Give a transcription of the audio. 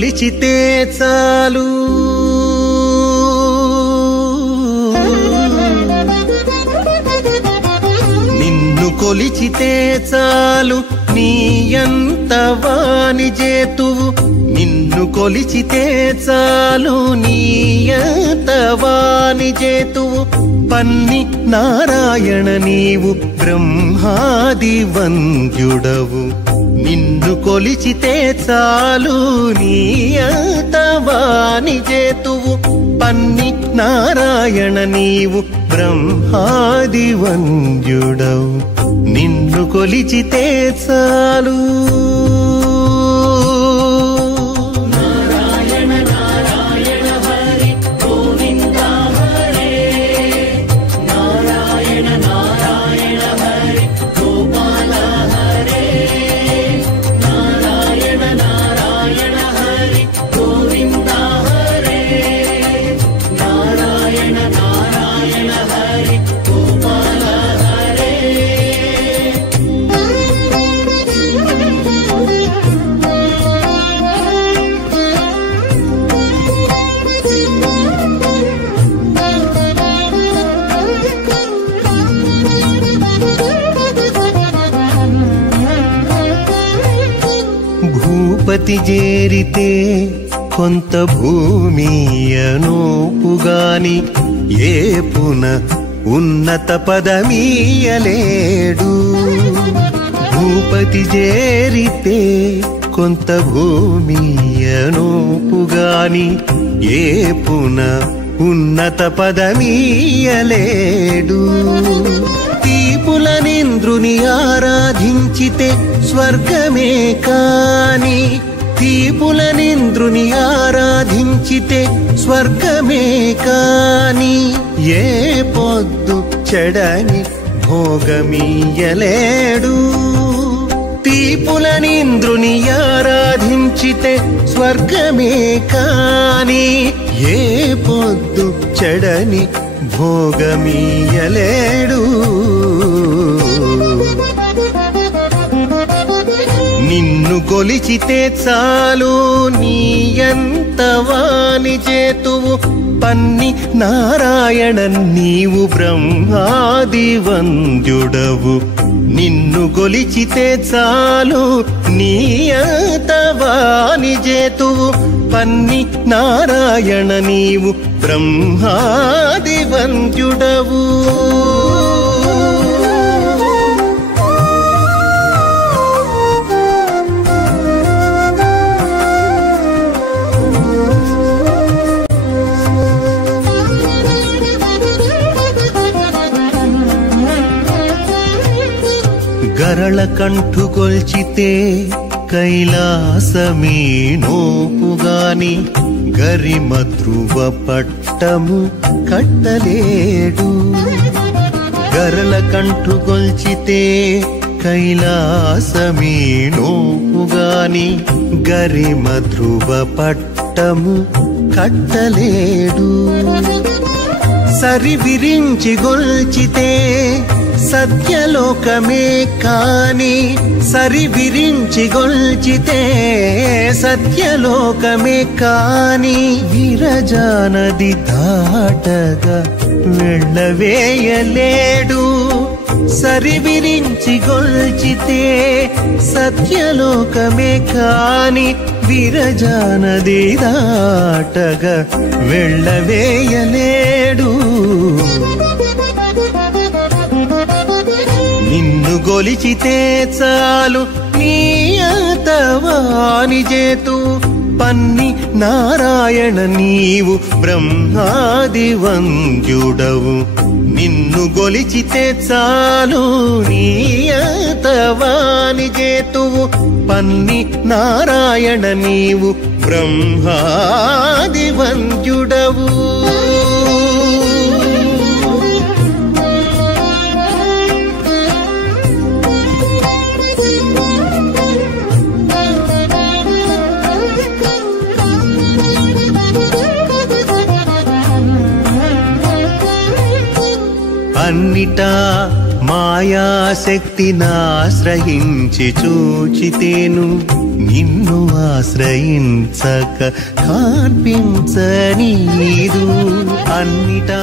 కొలిచితే చాలు నిన్ను కొలిచితే చాలు నీయంత వానిజేతువు నిన్ను కొలిచితే చాలు నీయంత వానిజేతువు పన్ని నారాయణ నీవు బ్రహ్మాది వంద్యుడవు నిన్ను కొలిచితే చాలు నీయంత వానిజేతువు పన్ని నారాయణ నీవు బ్రహ్మాది వంద్యుడవు నిన్ను కొలిచితే చాలు భూపతి చేరితే కొంత భూమియనోపుగాని ఏపున ఉన్నత పదమీయలేడు భూపతి చేరితే కొంత భూమియనోపుగాని ఏపున ఉన్నత పదమీయలేడు తీపులనింద్రుని ఆరాధించితే స్వర్గమే కాని తీపులనింద్రుని ఆరాధించితే స్వర్గమే కాని ఏ పొద్దు చెడని భోగమీయలేడు తీపులనింద్రుని ఆరాధించితే స్వర్గమే కాని ఏ పొద్దు చెడని భోగమీయలేడు నిన్ను కొలిచితే చాలు నీయంత వానిజేతువు పన్ని నారాయణ నీవు బ్రహ్మాది వంద్యుడవు నిన్ను కొలిచితే చాలు నీయంత వానిజేతువు పన్ని నారాయణ నీవు బ్రహ్మాది వంద్యుడవు గరళ కంఠు కొల్చితే కైలాసమీ నోపుగాని గరిమ ధ్రువ పట్టము కట్టలేడు గరళ కంఠు కొల్చితే కైలాసమీ నోపుగాని గరిమ ధ్రువ పట్టము కట్టలేడు సరి విరించి గొల్చితే సత్యలోకమే కాని సరి విరించి గొల్చితే సత్యలోకమే కాని విరజానది దాటగా వెళ్ళవేయలేడు సరి విరించి గొల్చితే సత్యలోకమే కాని విరజానది దాటగా వెళ్ళవేయలేడు నిన్ను కొలిచితే చాలు నీయంత వానిజేతు పన్ని నారాయణ నీవు బ్రహ్మాది వంద్యుడవు నిన్ను కొలిచితే చాలు నీయంత వానిజేతువు పన్ని నారాయణ నీవు బ్రహ్మాది వంద్యుడవు అన్నిటా మాయాశక్తినాశ్రయించి చూచితేను నిన్ను ఆశ్రయించక కనిపించనీదు అన్నిటా